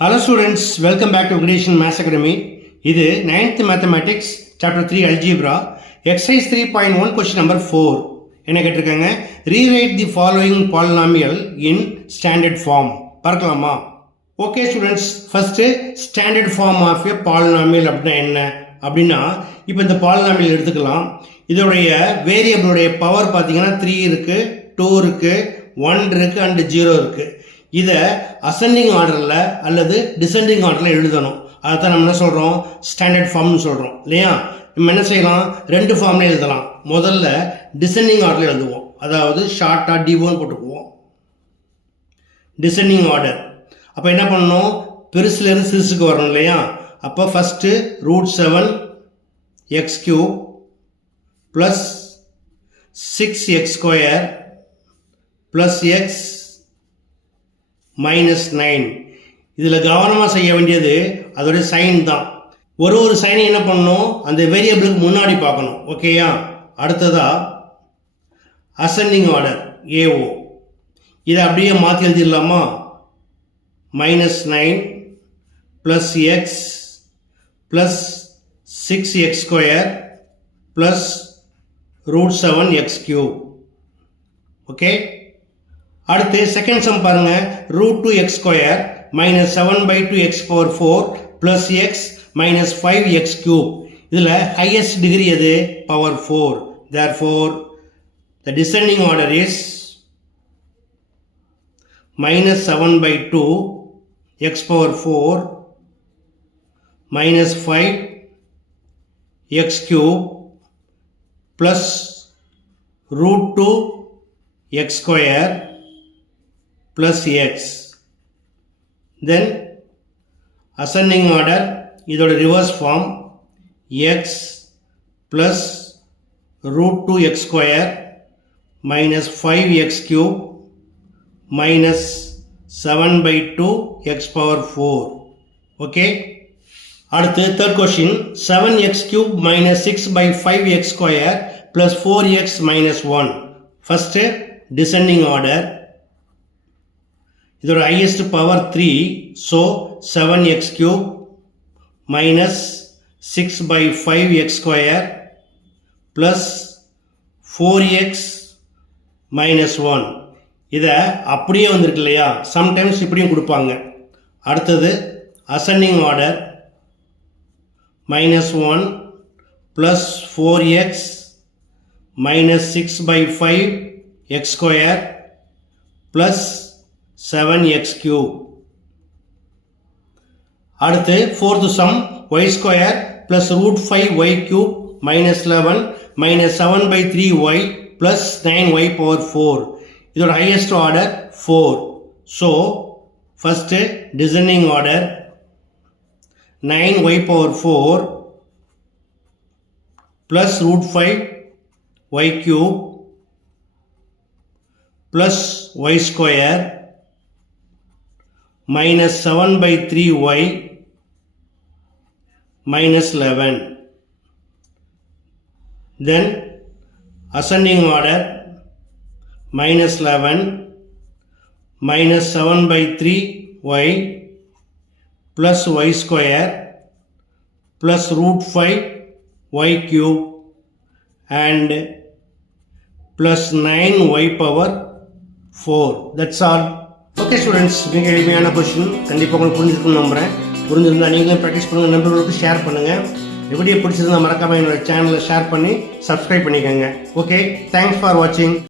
Hello students, welcome back to Gradation Maths Academy. இது 9th Mathematics Chapter 3 Algebra Exercise 3.1 Question number 4. என்ன கேட்டிருக்காங்க? Rewrite the following polynomial in standard form. பார்க்கலாமா? Okay students, first standard form of a polynomial அப்படின்னா என்ன? அப்படின்னா இப்போ இந்த polynomial எடுத்துக்கலாம். இதோடைய வேரியபிளுடைய பவர் பார்த்தீங்கன்னா 3 இருக்கு, 2 இருக்கு, 1 இருக்கு and 0 இருக்கு. இதை அசெண்டிங் ஆர்டரில் அல்லது டிசெண்டிங் ஆர்டரில் எழுதணும். அதை தான் நம்ம என்ன சொல்கிறோம், ஸ்டாண்டர்ட் ஃபார்ம்னு சொல்கிறோம் இல்லையா. நம்ம என்ன செய்யலாம், ரெண்டு ஃபார்ம்லேயே எழுதலாம். முதல்ல டிசெண்டிங் ஆர்டரில் எழுதுவோம், அதாவது ஷார்ட்டாக டிவோன்னு போட்டுக்குவோம். டிசெண்டிங் ஆர்டர் அப்போ என்ன பண்ணணும், பெருசுலேருந்து சிறுசுக்கு வரணும் இல்லையா. அப்போ first √7 x³ plus 6x² plus x -9. இதில் கவனமாக செய்ய வேண்டியது அதோடைய சைன் தான். ஒரு சைனை என்ன பண்ணணும், அந்த வேரியபிளுக்கு முன்னாடி பார்க்கணும். ஓகேயா. அடுத்ததா அசெண்டிங் ஆர்டர் AO, இதை அப்படியே மாற்றி எழுதிடலாமா. -9 plus x plus 6x² plus √7 x³. Okay. அடுத்து செகண்ட் சம் பாருங்க, √2x² -7/2x⁴ plus x -5x³. இதில் ஹையஸ்ட் டிகிரி எது, power 4. therefore the descending order is -7/2x⁴ -5x³ plus √2x² plus x. then ascending order இதோட reverse form x plus √2x² -5x³ -7/2x⁴. okay. அடுத்து third question, 7x³ -6/5x² plus 4x -1. first descending order, இதோட highest power 3, so 7x³ -6/5x² plus 4x -1. இதை அப்படியே வந்திருக்கு இல்லையா, sometimes இப்படியும் கொடுப்பாங்க. அடுத்தது ascending order -1 plus 4x -6/5x² plus 7x³. அடுத்து fourth sum, y² plus √5y³ -11 -7/3y plus 9y⁴. இதோட highest order 4. so first descending order 9y⁴ plus √5y³ plus y² -7/3y -11. then ascending order -11 -7/3y plus y² plus √5y³ and plus 9y⁴. that's all. Okay students, மிக எளிமையான question. கண்டிப்பாக உங்களுக்கு புரிஞ்சிருக்குன்னு நம்புகிறேன். புரிஞ்சிருந்தா நீங்களும் practice பண்ணுங்கள், நண்பர்களுக்கு share பண்ணுங்கள். இந்த வீடியோ பிடிச்சிருந்தா மறக்காமல் என்னோட சேனலை ஷேர் பண்ணி சப்ஸ்கிரைப் பண்ணிக்கோங்க. ஓகே, தேங்க்ஸ் ஃபார் வாட்சிங்.